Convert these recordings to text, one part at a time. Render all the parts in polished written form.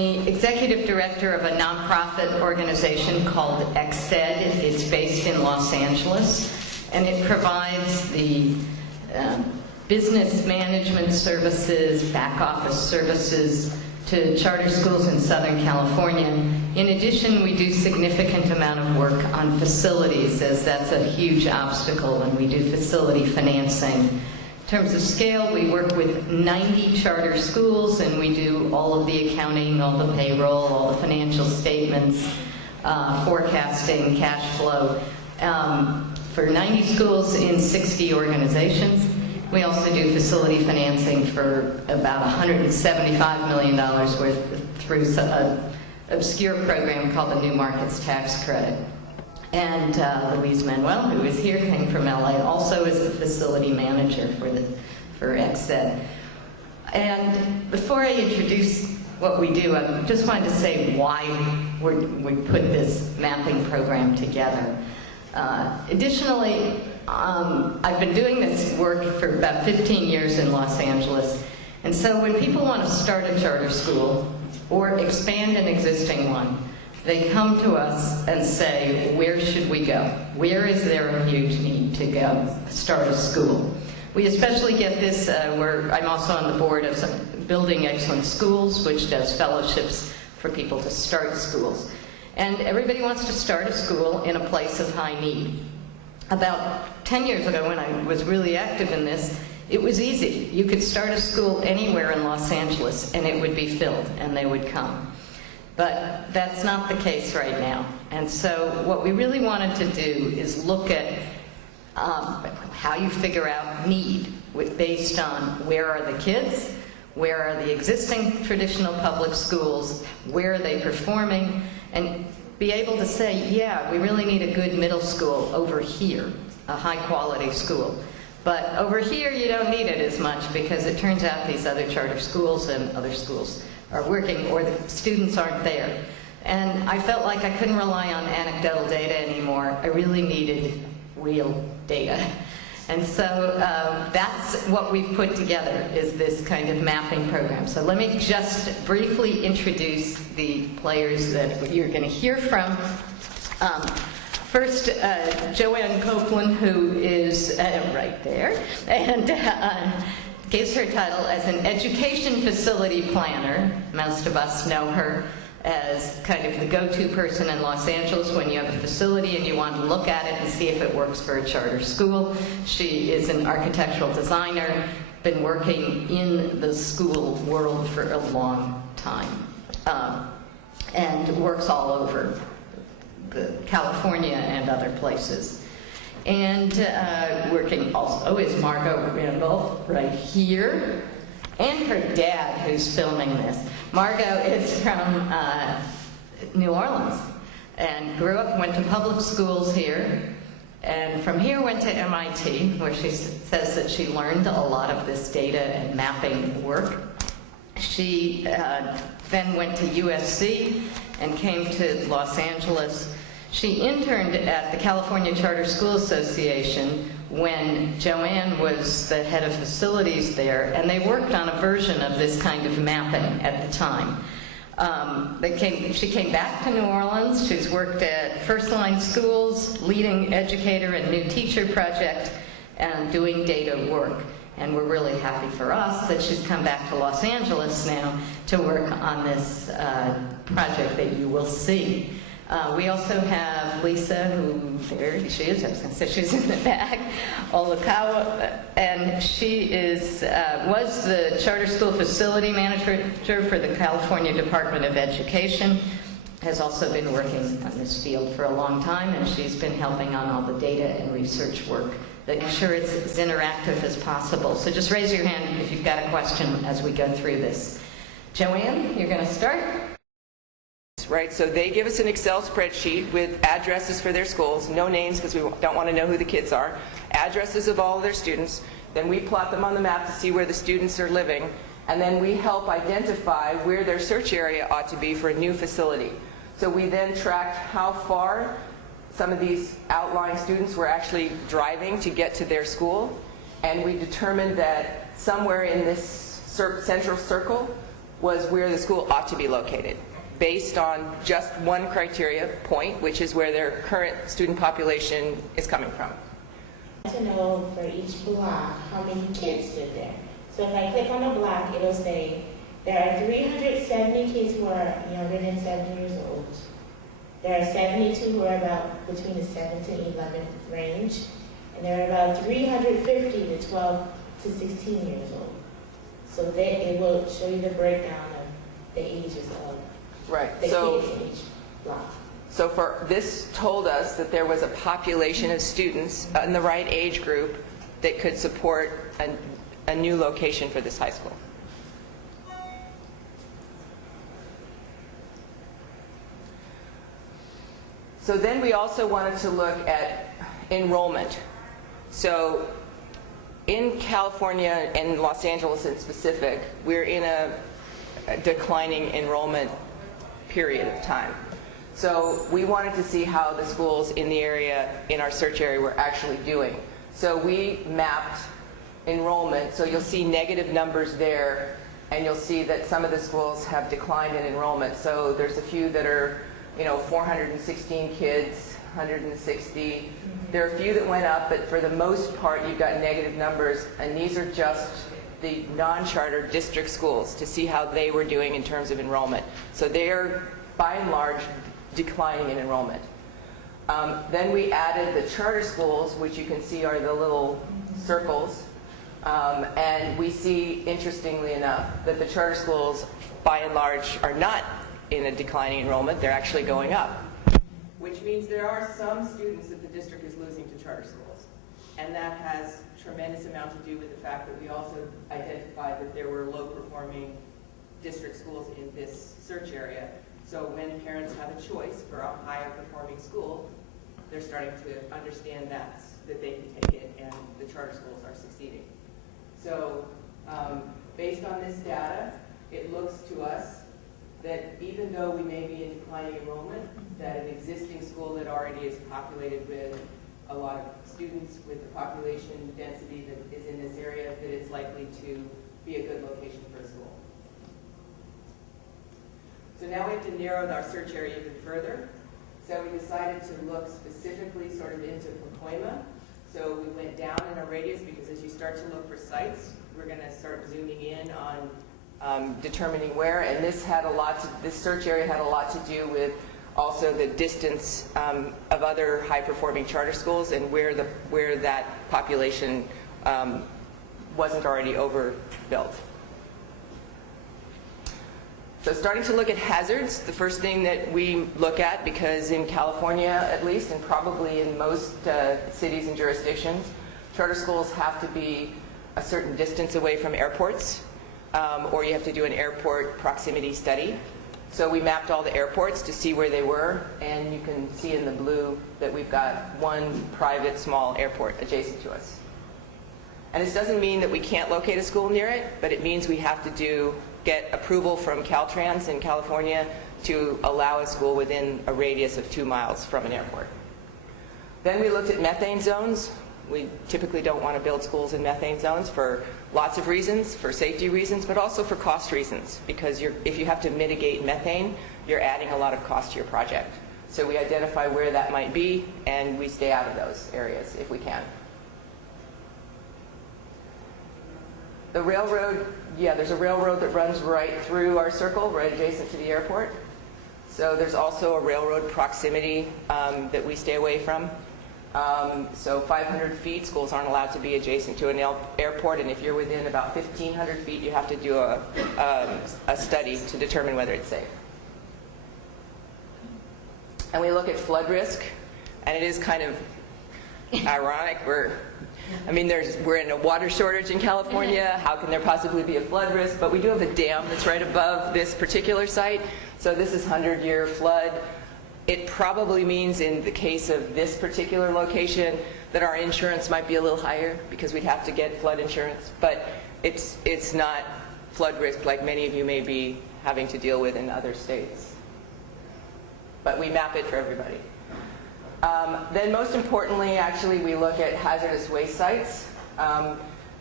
the executive director of a nonprofit organization called XSED. It's based in Los Angeles, and it provides the business management services, back office services to charter schools in Southern California. In addition, we do significant amount of work on facilities, as that's a huge obstacle when we do facility financing. In terms of scale, we work with 90 charter schools, and we do all of the accounting, all the payroll, all the financial statements, forecasting, cash flow, for 90 schools in 60 organizations. We also do facility financing for about $175 million worth through an obscure program called the New Markets Tax Credit. And Louise Manuel, who is here, came from LA, also is the facility manager for XSED. And before I introduce what we do, I just wanted to say why we put this mapping program together. Additionally, I've been doing this work for about 15 years in Los Angeles, and so when people want to start a charter school or expand an existing one, they come to us and say, where should we go? Where is there a huge need to go start a school? We especially get this, I'm also on the board of Building Excellent Schools, which does fellowships for people to start schools. And everybody wants to start a school in a place of high need. About 10 years ago, when I was really active in this, it was easy. You could start a school anywhere in Los Angeles, and it would be filled, and they would come. But that's not the case right now. And so what we really wanted to do is look at how you figure out need based on where are the kids, where are the existing traditional public schools, where are they performing, and be able to say, yeah, we really need a good middle school over here, a high-quality school. But over here, you don't need it as much because it turns out these other charter schools and other schools are working, or the students aren't there. And I felt like I couldn't rely on anecdotal data anymore. I really needed real data. And so that's what we've put together, is this kind of mapping program. So let me just briefly introduce the players that you're going to hear from. First, Joanne Copeland, who is right there, and gives her title as an education facility planner. Most of us know her as kind of the go-to person in Los Angeles when you have a facility and you want to look at it and see if it works for a charter school. She is an architectural designer, been working in the school world for a long time, and works all over California and other places. And working also is Margot Randolph, right here, and her dad, who's filming this. Margot is from New Orleans and grew up, went to public schools here, and from here went to MIT, where she says that she learned a lot of this data and mapping work. She then went to USC and came to Los Angeles. She interned at the California Charter School Association when Joanne was the head of facilities there, and they worked on a version of this kind of mapping at the time. She came back to New Orleans. She's worked at First Line Schools, leading educator and new teacher project, and doing data work. And we're really happy for us that she's come back to Los Angeles now to work on this project that you will see. We also have Lisa, who, there she is, I was going to say she's in the back, Olakawa, and she is, was the charter school facility manager for the California Department of Education, has also been working on this field for a long time, and she's been helping on all the data and research work to make sure it's as interactive as possible. So just raise your hand if you've got a question as we go through this. Joanne, you're going to start. Right, so they give us an Excel spreadsheet with addresses for their schools, no names because we don't want to know who the kids are, addresses of all of their students. Then we plot them on the map to see where the students are living, and then we help identify where their search area ought to be for a new facility. So we then tracked how far some of these outlying students were actually driving to get to their school, and we determined that somewhere in this central circle was where the school ought to be located, based on just one criteria point, which is where their current student population is coming from. To know for each block how many kids live there. So if I click on a block, it'll say there are 370 kids who are younger than 7 years old. There are 72 who are about between the 7 to 11 range, and there are about 350 to 12 to 16 years old. So that it will show you the breakdown of the ages of the kids in each block. So for this told us that there was a population of students in the right age group that could support a new location for this high school. So then we also wanted to look at enrollment. So in California and Los Angeles in specific, we're in a declining enrollment period of time. So we wanted to see how the schools in the area, in our search area, were actually doing. So we mapped enrollment. So you'll see negative numbers there, and you'll see that some of the schools have declined in enrollment. So there's a few that are, 416 kids, 160. There are a few that went up, but for the most part, you've got negative numbers, and these are just the non-charter district schools to see how they were doing in terms of enrollment. So they're, by and large, declining in enrollment. Then we added the charter schools, which you can see are the little circles, and we see, interestingly enough, that the charter schools, by and large, are not in a declining enrollment. They're actually going up, which means there are some students that the district is losing to charter schools, and that has a tremendous amount to do with the fact that we also identified that there were low-performing district schools in this search area. So when parents have a choice for a higher performing school, they're starting to understand that they can take it, and the charter schools are succeeding. So based on this data, it looks to us that even though we may be in declining enrollment, that an existing school that already is populated with a lot of students with the population density that is in this area, that it's likely to be a good location for a school. So now we have to narrow our search area even further. So we decided to look specifically sort of into Pacoima. So we went down in a radius because as you start to look for sites, we're going to start zooming in on determining where. And this search area had a lot to do with also the distance of other high-performing charter schools and where that population wasn't already overbuilt. So starting to look at hazards, the first thing that we look at, because in California at least, and probably in most cities and jurisdictions, charter schools have to be a certain distance away from airports, or you have to do an airport proximity study. So we mapped all the airports to see where they were, and you can see in the blue that we've got one private small airport adjacent to us. And this doesn't mean that we can't locate a school near it, but it means we have to get approval from Caltrans in California to allow a school within a radius of 2 miles from an airport. Then we looked at methane zones. We typically don't want to build schools in methane zones for lots of reasons, for safety reasons, but also for cost reasons, because if you have to mitigate methane, you're adding a lot of cost to your project. So we identify where that might be, and we stay out of those areas if we can. The railroad, there's a railroad that runs right through our circle, right adjacent to the airport. So there's also a railroad proximity that we stay away from. So 500 feet, schools aren't allowed to be adjacent to an airport, and if you're within about 1,500 feet, you have to do a study to determine whether it's safe. And we look at flood risk, and it is kind of ironic. We're in a water shortage in California. How can there possibly be a flood risk? But we do have a dam that's right above this particular site. So this is 100-year flood. It probably means in the case of this particular location that our insurance might be a little higher because we'd have to get flood insurance. But it's not flood risk like many of you may be having to deal with in other states. But we map it for everybody. Then most importantly, actually, we look at hazardous waste sites.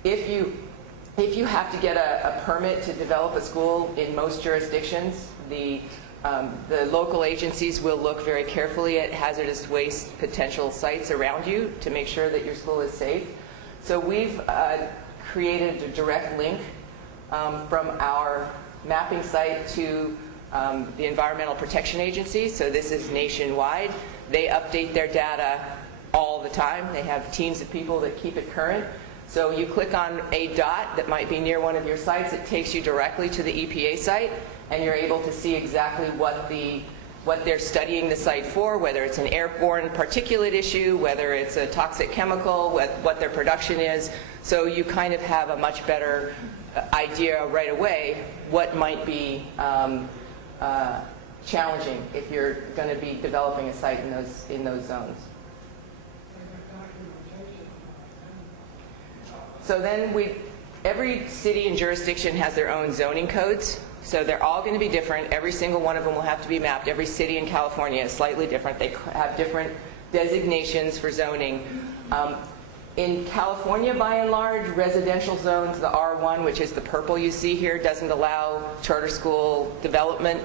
If you if you have to get a permit to develop a school in most jurisdictions, the local agencies will look very carefully at hazardous waste potential sites around you to make sure that your school is safe. So we've created a direct link from our mapping site to the Environmental Protection Agency. So this is nationwide. They update their data all the time. They have teams of people that keep it current. So you click on a dot that might be near one of your sites, it takes you directly to the EPA site, and you're able to see exactly what they're studying the site for, whether it's an airborne particulate issue, whether it's a toxic chemical, what their production is. So you kind of have a much better idea right away what might be challenging if you're going to be developing a site in those zones. So then every city and jurisdiction has their own zoning codes. So they're all going to be different. Every single one of them will have to be mapped. Every city in California is slightly different. They have different designations for zoning. In California, by and large, residential zones, the R1, which is the purple you see here, doesn't allow charter school development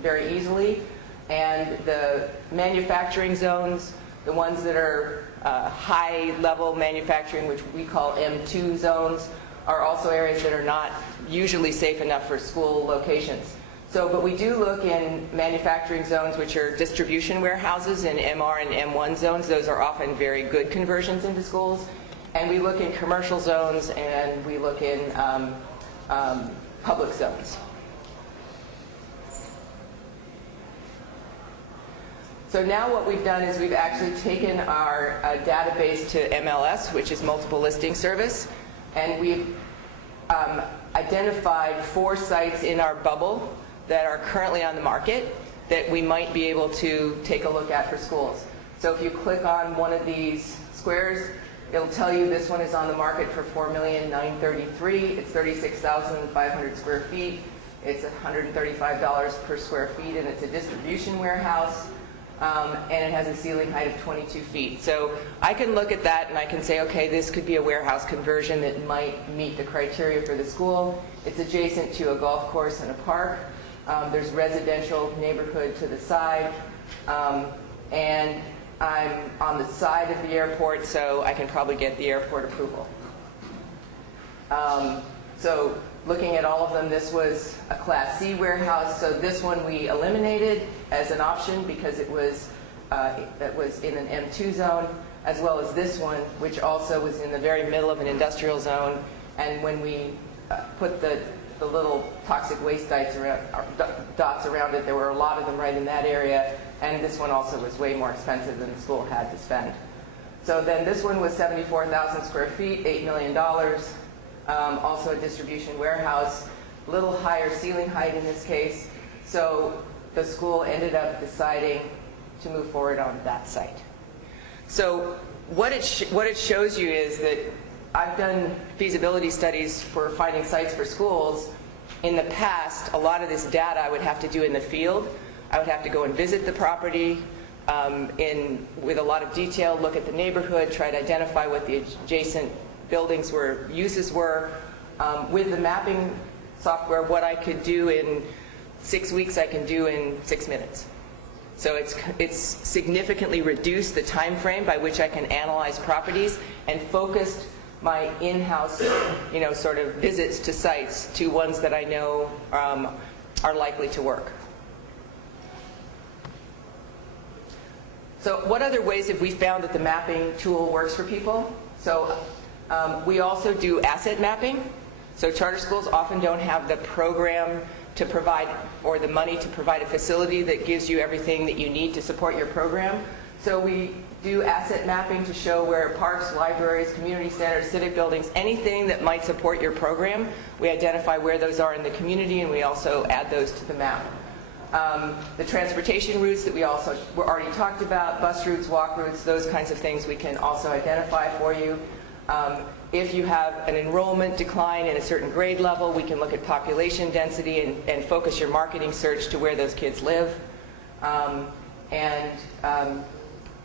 very easily. And the manufacturing zones, the ones that are high-level manufacturing, which we call M2 zones, are also areas that are not usually safe enough for school locations. But we do look in manufacturing zones, which are distribution warehouses, in MR and M1 zones. Those are often very good conversions into schools. And we look in commercial zones, and we look in public zones. So now what we've done is we've actually taken our database to MLS, which is Multiple Listing Service, and we've identified 4 sites in our bubble that are currently on the market that we might be able to take a look at for schools. So if you click on one of these squares, it'll tell you this one is on the market for $4,933,000. It's 36,500 square feet. It's $135 per square feet, and it's a distribution warehouse. And it has a ceiling height of 22 feet. So I can look at that and I can say, okay, this could be a warehouse conversion that might meet the criteria for the school. It's adjacent to a golf course and a park. There's residential neighborhood to the side. And I'm on the side of the airport, so I can probably get the airport approval. So looking at all of them, this was a Class C warehouse. So this one we eliminated as an option because it was in an M2 zone, as well as this one, which also was in the very middle of an industrial zone. And when we put the little toxic waste dots around it, there were a lot of them right in that area. And this one also was way more expensive than the school had to spend. So then this one was 74,000 square feet, $8 million. Also a distribution warehouse, a little higher ceiling height in this case. So the school ended up deciding to move forward on that site. So what it shows you is that I've done feasibility studies for finding sites for schools. In the past, a lot of this data I would have to do in the field. I would have to go and visit the property with a lot of detail, look at the neighborhood, try to identify what the adjacent buildings uses were. With the mapping software, what I could do in 6 weeks, I can do in 6 minutes. So it's significantly reduced the time frame by which I can analyze properties and focused my in-house, sort of visits to sites to ones that I know are likely to work. So what other ways have we found that the mapping tool works for people? So we also do asset mapping. So charter schools often don't have the program to provide or the money to provide a facility that gives you everything that you need to support your program. So we do asset mapping to show where parks, libraries, community centers, civic buildings, anything that might support your program, we identify where those are in the community, and we also add those to the map. The transportation routes that we already talked about, bus routes, walk routes, those kinds of things we can also identify for you. If you have an enrollment decline in a certain grade level, we can look at population density and focus your marketing search to where those kids live.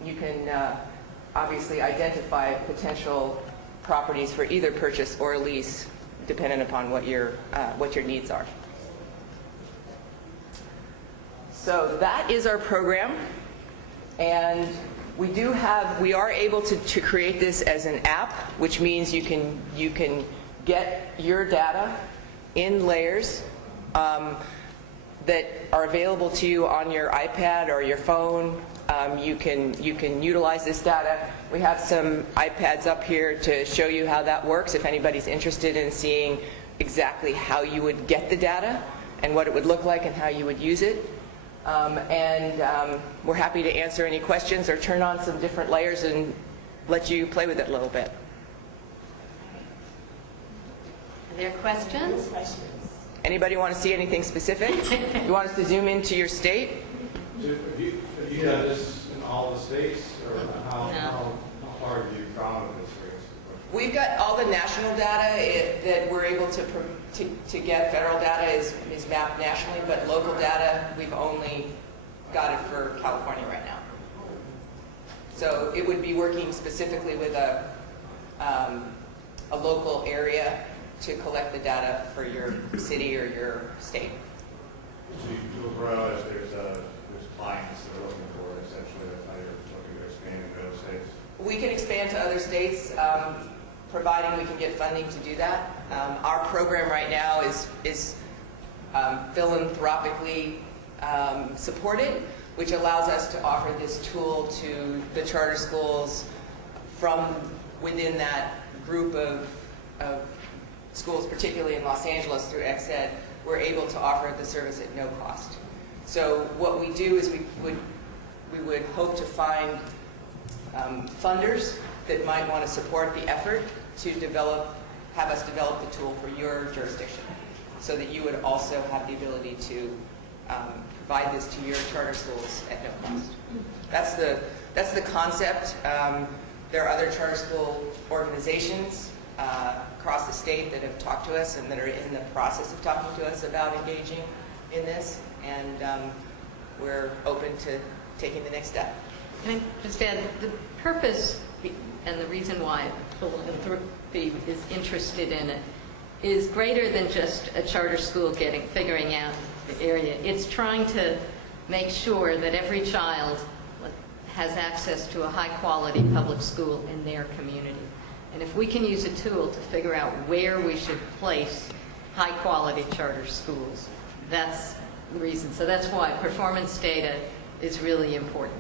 You can obviously identify potential properties for either purchase or lease dependent upon what your needs are. So that is our program, and we are able to create this as an app, which means you can get your data in layers that are available to you on your iPad or your phone. You can utilize this data. We have some iPads up here to show you how that works if anybody's interested in seeing exactly how you would get the data and what it would look like and how you would use it. We're happy to answer any questions or turn on some different layers and let you play with it a little bit. Are there questions? Anybody want to see anything specific? You want us to zoom into your state? Have you done this in all the states, or how far have you gone with this? We've got all the national data that we're able to get. Federal data is mapped nationally, but local data, we've only got it for California right now. So it would be working specifically with a local area to collect the data for your city or your state. So you will grow as there's clients that are looking for it, essentially. That's how you're looking to expand into other states. We can expand to other states, providing we can get funding to do that. Our program right now is philanthropically supported, which allows us to offer this tool to the charter schools from within that group of schools, particularly in Los Angeles through XED. We're able to offer the service at no cost. So what we do is we would hope to find funders that might want to support the effort to have us develop the tool for your jurisdiction, so that you would also have the ability to provide this to your charter schools at no cost. That's the concept. There are other charter school organizations across the state that have talked to us and that are in the process of talking to us about engaging in this, and we're open to taking the next step. Can I just add, the purpose and the reason why philanthropy is interested in it is greater than just a charter school figuring out the area. It's trying to make sure that every child has access to a high-quality public school in their community. And if we can use a tool to figure out where we should place high-quality charter schools, that's the reason. So that's why performance data is really important,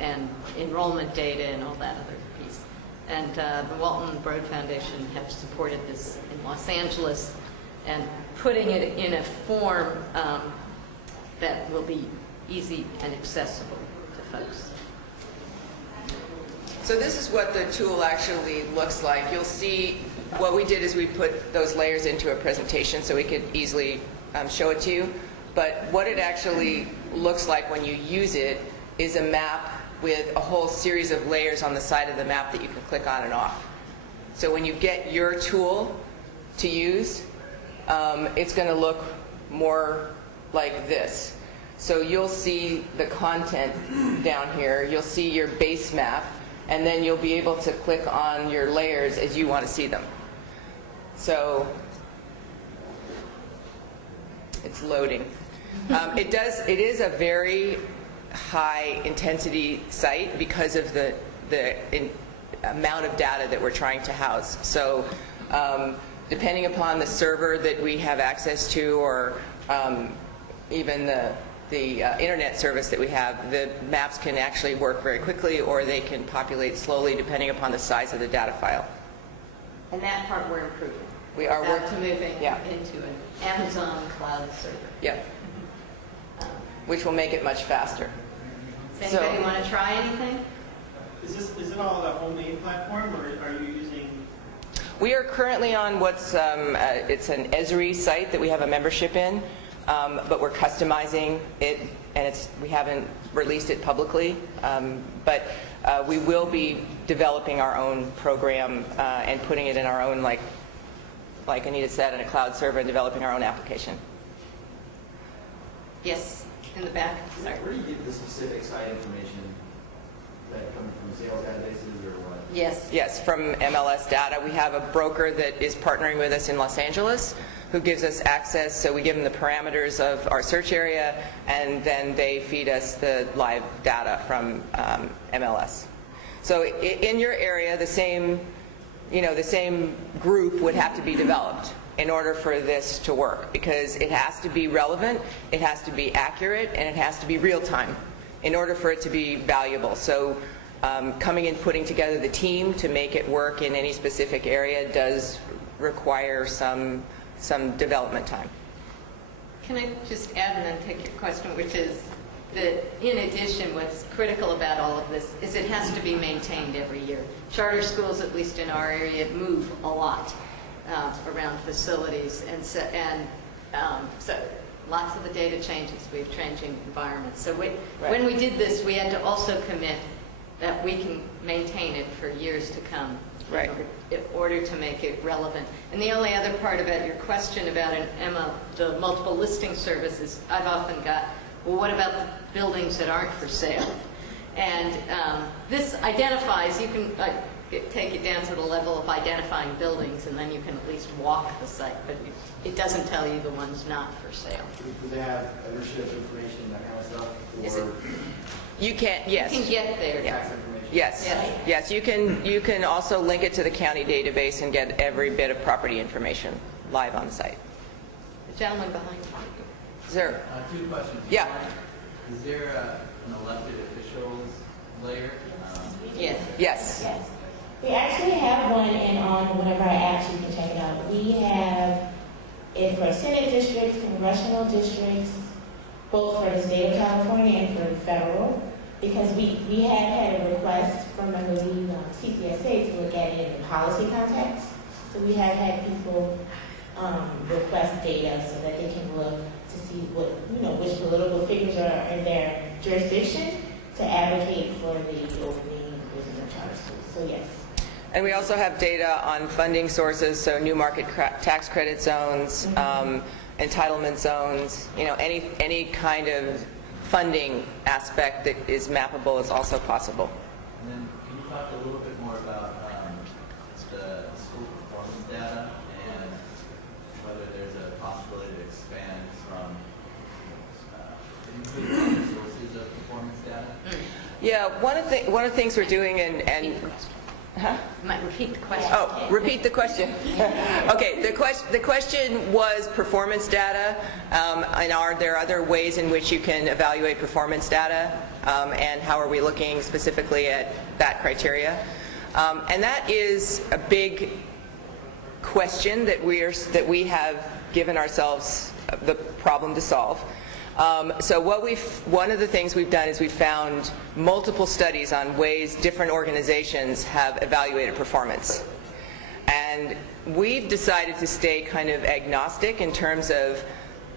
and enrollment data and all that other piece. And the Walton Broad Foundation have supported this in Los Angeles, and putting it in a form that will be easy and accessible to folks. So this is what the tool actually looks like. You'll see what we did is we put those layers into a presentation so we could easily show it to you. But what it actually looks like when you use it is a map with a whole series of layers on the side of the map that you can click on and off. So when you get your tool to use, it's going to look more like this. So you'll see the content down here. You'll see your base map, and then you'll be able to click on your layers as you want to see them. So it's loading. It is a very high intensity site because of the amount of data that we're trying to house. So depending upon the server that we have access to, or even the internet service that we have, the maps can actually work very quickly, or they can populate slowly depending upon the size of the data file. And that part we're improving. We are working to moving yeah. into an Amazon cloud server. Yep. Which will make it much faster. Does anybody want to try anything? Is it all a homemade platform, or are you using? We are currently on what's it's an Esri site that we have a membership in, but we're customizing it, and we haven't released it publicly. But we will be developing our own program and putting it in our own, like Anita said, in a cloud server, and developing our own application. Yes, in the back. Sorry. Where do you get the specific site information? that coming from sales databases or what? Yes. Yes, from MLS data. We have a broker that is partnering with us in Los Angeles who gives us access, so we give them the parameters of our search area, and then they feed us the live data from MLS. So in your area, the same group would have to be developed in order for this to work, because it has to be relevant, it has to be accurate, and it has to be real time in order for it to be valuable. So coming and putting together the team to make it work in any specific area does require some development time. Can I just add and then take your question, which is that in addition, what's critical about all of this is it has to be maintained every year. Charter schools, at least in our area, move a lot around facilities, and so lots of the data changes. We have changing environments. So when we did this, we had to also commit that we can maintain it for years to come. Right. In order to make it relevant. And the only other part about your question about the multiple listing services, I've often got, well, what about the buildings that aren't for sale? And this identifies, you can take it down to the level of identifying buildings, and then you can at least walk the site, but it doesn't tell you the ones not for sale. Do they have ownership information, that kind of stuff? Is it? You can't, yes. You can get there. Tax information? Yes, Yes. yes. You can also link it to the county database and get every bit of property information live on site. The gentleman behind you. Sir? Two questions. Yeah. One, is there an elected officials layer? Yes. Yes. Yes. We actually have one on one of our apps. You can check it out. We have it for Senate districts, congressional districts, both for the state of California and for federal, because we have had a request from, I believe, CCSA to look at it in a policy context. So we have had people request data so that they can look to see what, which political figures are in their jurisdiction to advocate for the opening and closing of charter schools. So yes. And we also have data on funding sources, so new market tax credit zones, entitlement zones, any kind of funding aspect that is mappable is also possible. And then can you talk a little bit more about the school performance data and whether there's a possibility to expand from include other sources of performance data? Yeah, one of the things we're doing, and huh? You might repeat the question. Oh, repeat the question. Okay, the question was performance data, and are there other ways in which you can evaluate performance data, and how are we looking specifically at that criteria? And that is a big question that we have given ourselves the problem to solve. So one of the things we've done is we've found multiple studies on ways different organizations have evaluated performance. And we've decided to stay kind of agnostic in terms of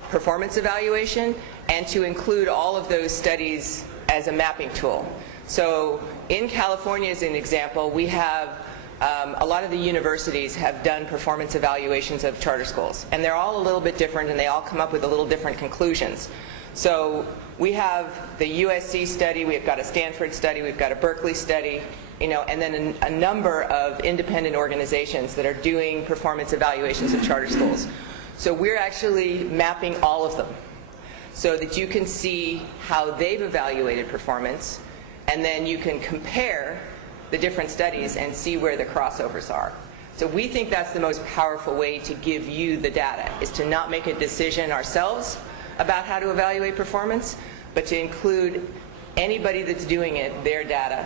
performance evaluation and to include all of those studies as a mapping tool. So in California, as an example, we have a lot of the universities have done performance evaluations of charter schools, and they're all a little bit different, and they all come up with a little different conclusions. So we have the USC study, we've got a Stanford study, we've got a Berkeley study, and then a number of independent organizations that are doing performance evaluations of charter schools. So we're actually mapping all of them so that you can see how they've evaluated performance, and then you can compare the different studies and see where the crossovers are. So we think that's the most powerful way to give you the data, is to not make a decision ourselves about how to evaluate performance, but to include anybody that's doing it, their data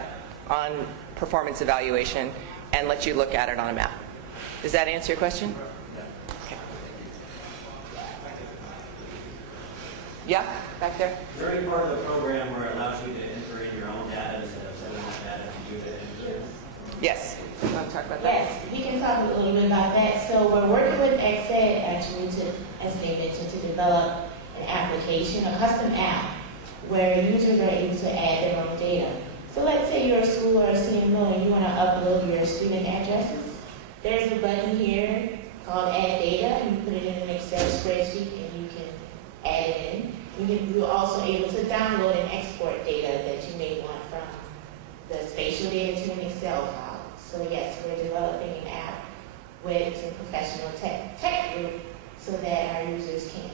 on performance evaluation, and let you look at it on a map. Does that answer your question? Okay. Yeah, back there. Is there any part of the program where it allows you to enter in your own data instead of sending that data to you to enter? Yes. You want to talk about that? Yes, we can talk a little bit about that. So we're working with XED actually as they mentioned, to develop an application, a custom app, where users are able to add their own data. So let's say you're a school or a CMO and you want to upload your student addresses. There's a button here called Add Data, and you put it in an Excel spreadsheet and you can add it in. You're also able to download and export data that you may want from the data to an Excel file. So yes, we're developing an app with some professional tech group so that our users can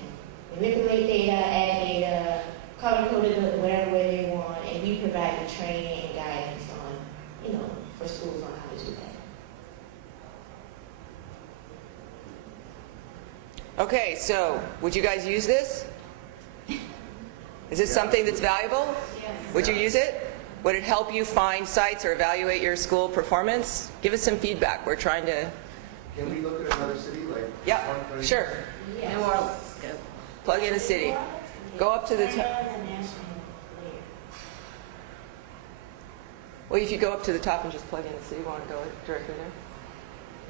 manipulate data, add data, color code it whatever way they want, and we provide the training and guidance on, for schools on how to do that. Okay, so would you guys use this? Is this something that's valuable? Yes. Would you use it? Would it help you find sites or evaluate your school performance? Give us some feedback. We're trying to... Can we look at another city, like? Yeah, sure. Yes. New Orleans. Go. Plug in a city. Go up to the top. Turn on the national layer. Well, if you go up to the top and just plug in the city, want to go directly there?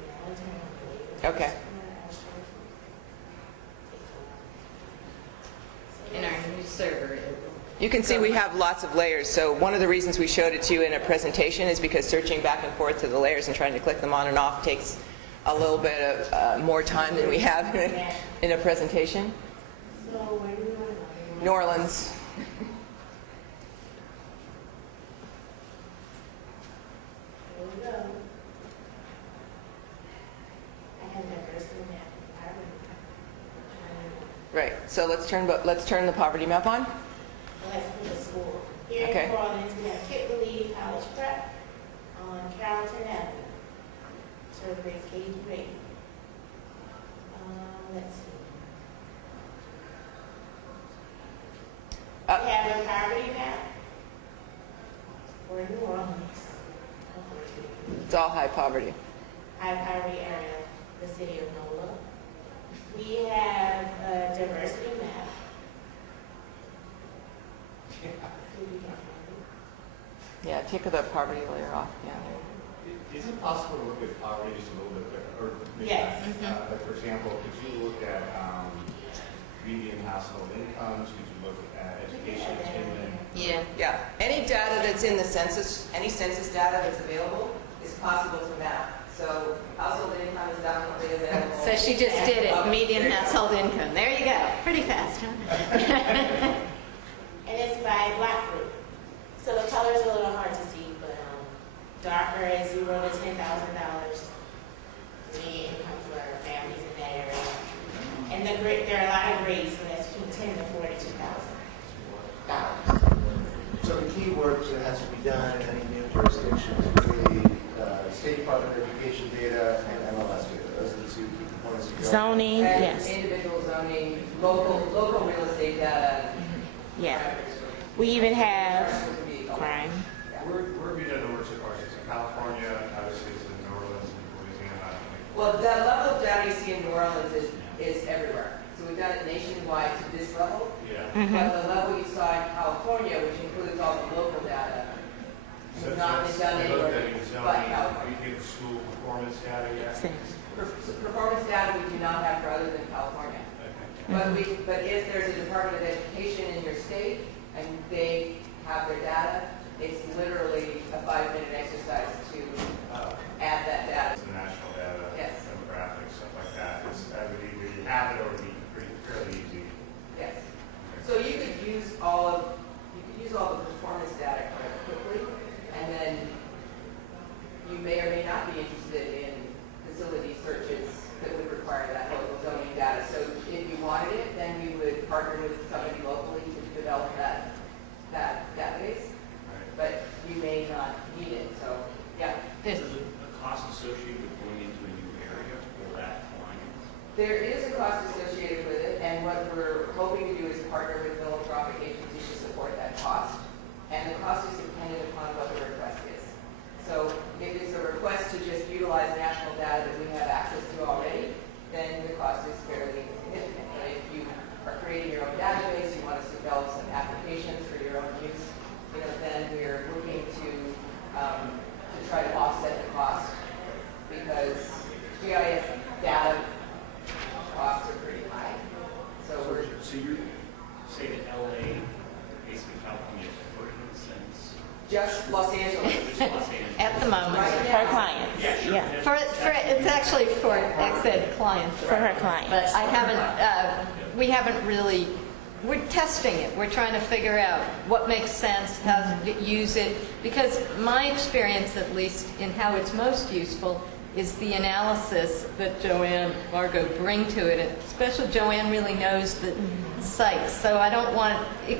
Yeah, I'll turn on the layer. Okay. In our new server, it will. You can see we have lots of layers. So one of the reasons we showed it to you in a presentation is because searching back and forth to the layers and trying to click them on and off takes a little bit of more time than we have in a presentation. So where do we want to go? New Orleans. Here we go. I have diversity map. Right. So let's turn the poverty map on. Let's put the school. Here Okay. in New Orleans, we have Kit College Prep on Carrollton Avenue. Serve grades K through 8. Let's see. We have a poverty map for New Orleans. It's all high poverty. High poverty area, the city of NOLA. We have a diversity map. See if we can find Yeah, take the poverty layer off. Yeah. Is it possible to look at poverty just a little bit quicker? Or maybe Yes. not. Like, for example, could you look at median household incomes? Could you look at education attainment? Yeah. Yeah. Any data that's in the census, any census data that's available is possible to map. So household income is definitely available. So she just did it, median household income. There you go. Pretty fast, huh? And it's by block group. So the color's a little hard to see, but darker is $0 to $10,000. Median income for families in that area. And there are a lot of grades, so that's between $10,000 to $42,000. So the key work that has to be done in any new jurisdiction is really State Department of Education data and MLS data. Those are the two key components of your Zoning, And yes, individual zoning, local real estate data. yeah. We even have crime. Where have you done the work so far? It's in California, obviously it's in New Orleans, and Louisiana. Well, the level of data you see in New Orleans is everywhere. So we've done it nationwide to this level. Yeah. But the level you saw in California, which includes all the local data, has not been done anywhere but California. Are you getting school performance data yet? Performance data we do not have for other than California. Okay. But if there's a Department of Education in your state and they have their data, it's literally a 5-minute exercise to add that data. It's the national data, Yes. demographics, stuff like that. I would either you have it or it would be fairly easy. Yes. So you could use all the performance data quite quickly, and then you may or may not be interested in facility searches that would require that local zoning data. So if you wanted it, then we would partner with somebody locally to develop that database. Right. But you may not need it. So yeah, Is there a cost associated with going into a new area for that client? there is a cost associated with it, and what we're hoping to do is partner with philanthropic agencies to support that cost. And the cost is dependent upon what the request is. So if it's a request to just utilize national data that we have access to already, then the cost is fairly significant. But if you are creating your own database, you want us to develop some applications for your own use, then we're looking to try to offset the cost, because GIS data costs are pretty high. So we're So you're saying that LA, basically California, is for instance, just Los Angeles. just Los Angeles. At the moment. Right For now. clients, Yeah, sure. yeah. For it's actually for ex-ed clients. For her clients. But I haven't, we haven't really we're testing it. We're trying to figure out what makes sense, how to use it, because my experience, at least, in how it's most useful is the analysis that Joanne, Margot bring to it. And especially Joanne really knows the sites, so I don't want,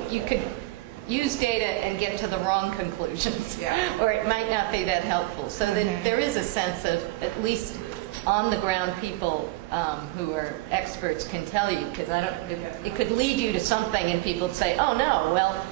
you could use data and get to the wrong conclusions, or it might not be that helpful. So that there is a sense of, at least on-the-ground people who are experts can tell you, because it could lead you to something and people would say, oh no, well,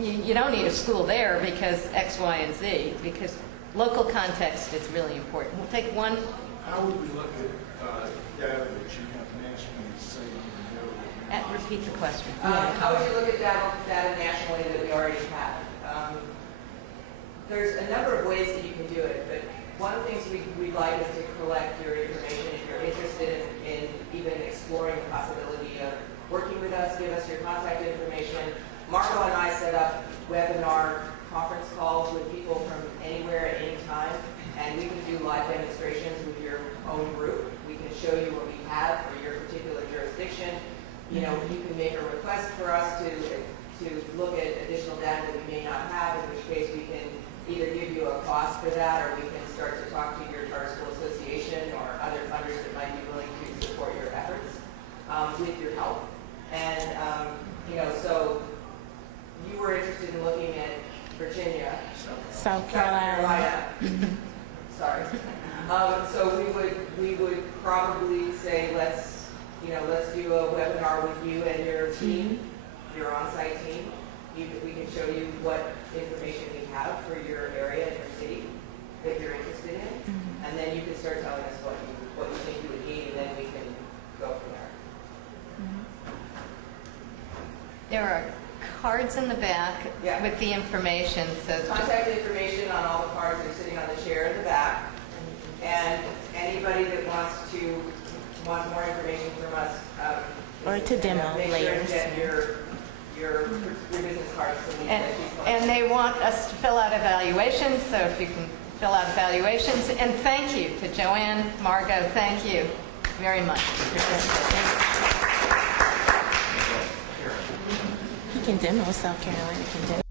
you don't need a school there because X, Y, and Z, because local context is really important. We'll take one. How would we look at data that you have nationally, say, in the Repeat the question. How would you look at data nationally that we already have? There's a number of ways that you can do it, but one of the things we'd like is to collect your information. If you're interested in even exploring the possibility of working with us, give us your contact information. Marco and I set up webinar conference calls with people from anywhere at any time, and we can do live demonstrations with your own group. We can show you what we have for your particular jurisdiction. You know, you can make a request for us to look at additional data that we may not have, in which case we can either give you a cost for that, or we can start to talk to your charter school association or other funders that might be willing to support your efforts with your help. And, you know, so you were interested in looking at Virginia, South Carolina. Sorry. So we would probably say let's do a webinar with you and your team, your on-site team. We can show you what information we have for your area and your city that you're interested in, and then you can start telling us what you think you would need, and then we can go from there. There are cards in the back with the information. So contact information on all the cards that are sitting on the chair in the back, and anybody that wants more information from us, Or to demo make later. Sure to get your business cards to me. and they want us to fill out evaluations, so if you can fill out evaluations. And thank you to Joanne, Margot, thank you very much. He can demo South Carolina. He can demo.